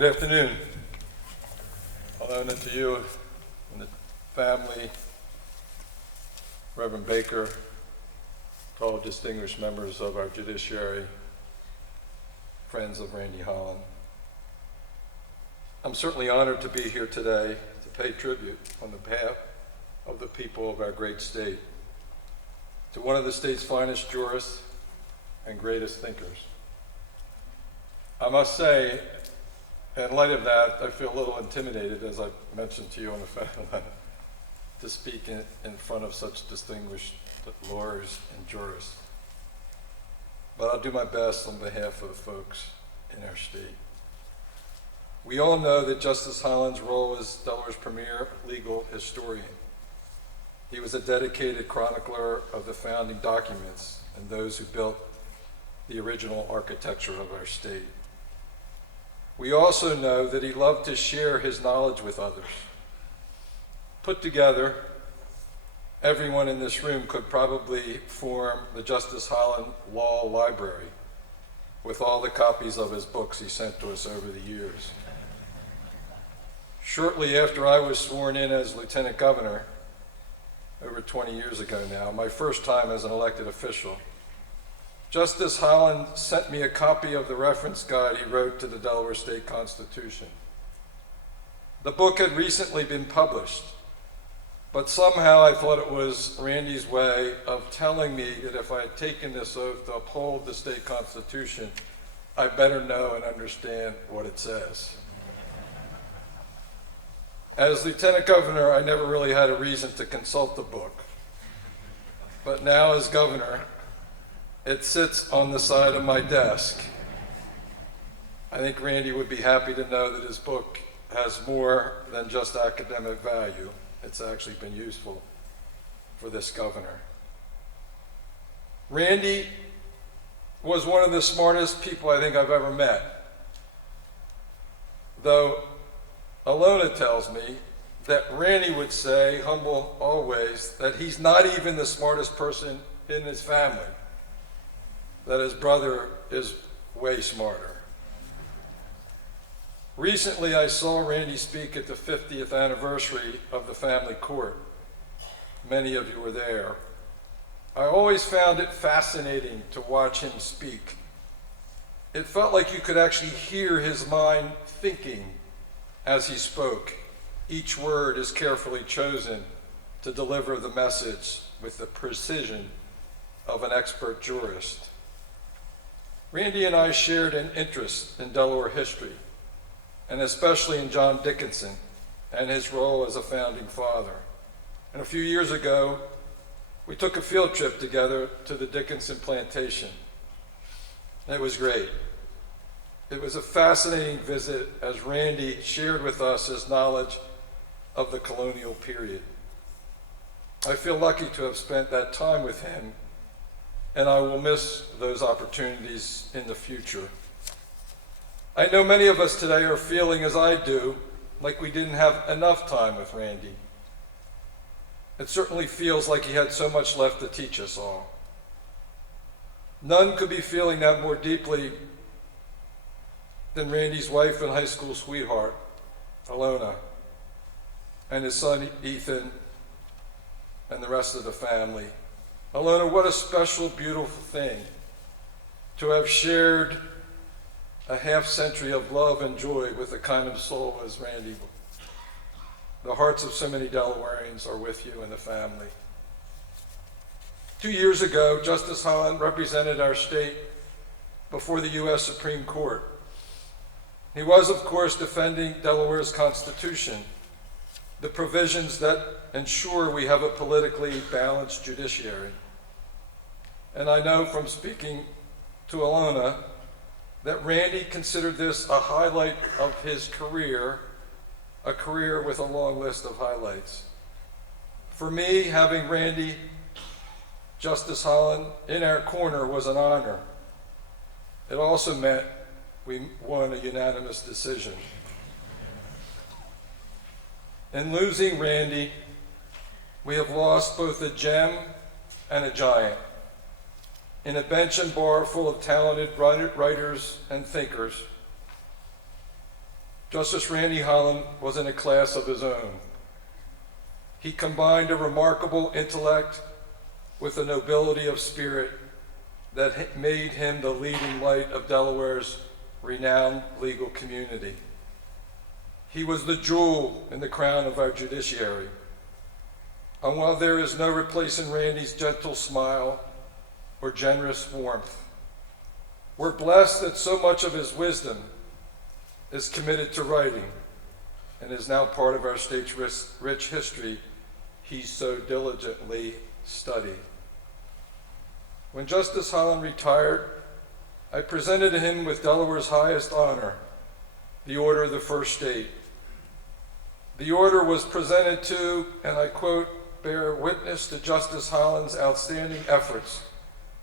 Good afternoon. Holland, to you and the family, Reverend Baker, to all distinguished members of our judiciary, friends of Randy Holland. I'm certainly honored to be here today to pay tribute on behalf of the people of our great state to one of the state's finest jurists and greatest thinkers. I must say, in light of that, I feel a little intimidated, as I mentioned to you on the phone, to speak in front of such distinguished lawyers and jurists. But I'll do my best on behalf of the folks in our state. We all know that Justice Holland's role as Delaware's premier legal historian. He was a dedicated chronicler of the founding documents and those who built the original architecture of our state. We also know that he loved to share his knowledge with others. Put together, everyone in this room could probably form the Justice Holland Law Library with all the copies of his books he sent to us over the years. Shortly after I was sworn in as Lieutenant Governor, over 20 years ago now, my first time as an elected official, Justice Holland sent me a copy of the reference guide he wrote to the Delaware State Constitution. The book had recently been published, but somehow I thought it was Randy's way of telling me that if I had taken this oath to uphold the state constitution, I better know and understand what it says. As Lieutenant Governor, I never really had a reason to consult the book, but now as governor, it sits on the side of my desk. I think Randy would be happy to know that his book has more than just academic value. It's actually been useful for this governor. Randy was one of the smartest people I think I've ever met. Though Alona tells me that Randy would say, humble always, that he's not even the smartest person in his family, that his brother is way smarter. Recently, I saw Randy speak at the 50th anniversary of the family court. Many of you were there. I always found it fascinating to watch him speak. It felt like you could actually hear his mind thinking as he spoke. Each word is carefully chosen to deliver the message with the precision of an expert jurist. Randy and I shared an interest in Delaware history, and especially in John Dickinson and his role as a founding father. And a few years ago, we took a field trip together to the Dickinson plantation. It was great. It was a fascinating visit as Randy shared with us his knowledge of the colonial period. I feel lucky to have spent that time with him, and I will miss those opportunities in the future. I know many of us today are feeling as I do, like we didn't have enough time with Randy. It certainly feels like he had so much left to teach us all. None could be feeling that more deeply than Randy's wife and high school sweetheart, Alona, and his son, Ethan, and the rest of the family. Alona, what a special, beautiful thing to have shared a half-century of love and joy with a kind of soul as Randy. The hearts of so many Delawareans are with you and the family. 2 years ago, Justice Holland represented our state before the U.S. Supreme Court. He was, of course, defending Delaware's Constitution, the provisions that ensure we have a politically balanced judiciary. And I know from speaking to Alona that Randy considered this a highlight of his career, a career with a long list of highlights. For me, having Randy, Justice Holland, in our corner was an honor. It also meant we won a unanimous decision. In losing Randy, we have lost both a gem and a giant. In a bench and bar full of talented writers and thinkers, Justice Randy Holland was in a class of his own. He combined a remarkable intellect with a nobility of spirit that made him the leading light of Delaware's renowned legal community. He was the jewel in the crown of our judiciary. And while there is no replacing Randy's gentle smile or generous warmth, we're blessed that so much of his wisdom is committed to writing and is now part of our state's rich history he so diligently studied. When Justice Holland retired, I presented him with Delaware's highest honor, the Order of the First State. The order was presented to, and I quote, bear witness to Justice Holland's outstanding efforts,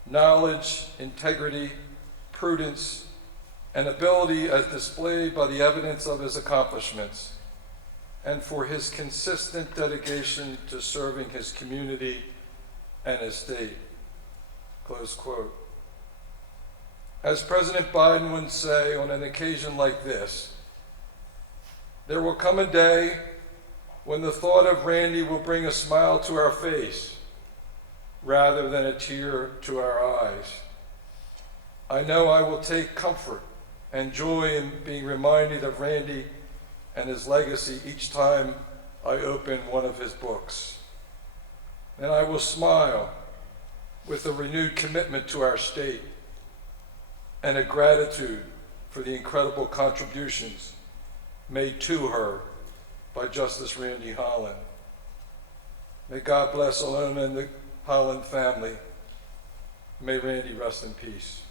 knowledge, integrity, prudence, and ability as displayed by the evidence of his accomplishments, and for his consistent dedication to serving his community and his state, close quote. As President Biden would say on an occasion like this, there will come a day when the thought of Randy will bring a smile to our face rather than a tear to our eyes. I know I will take comfort and joy in being reminded of Randy and his legacy each time I open one of his books. And I will smile with a renewed commitment to our state and a gratitude for the incredible contributions made to her by Justice Randy Holland. May God bless Alona and the Holland family. May Randy rest in peace.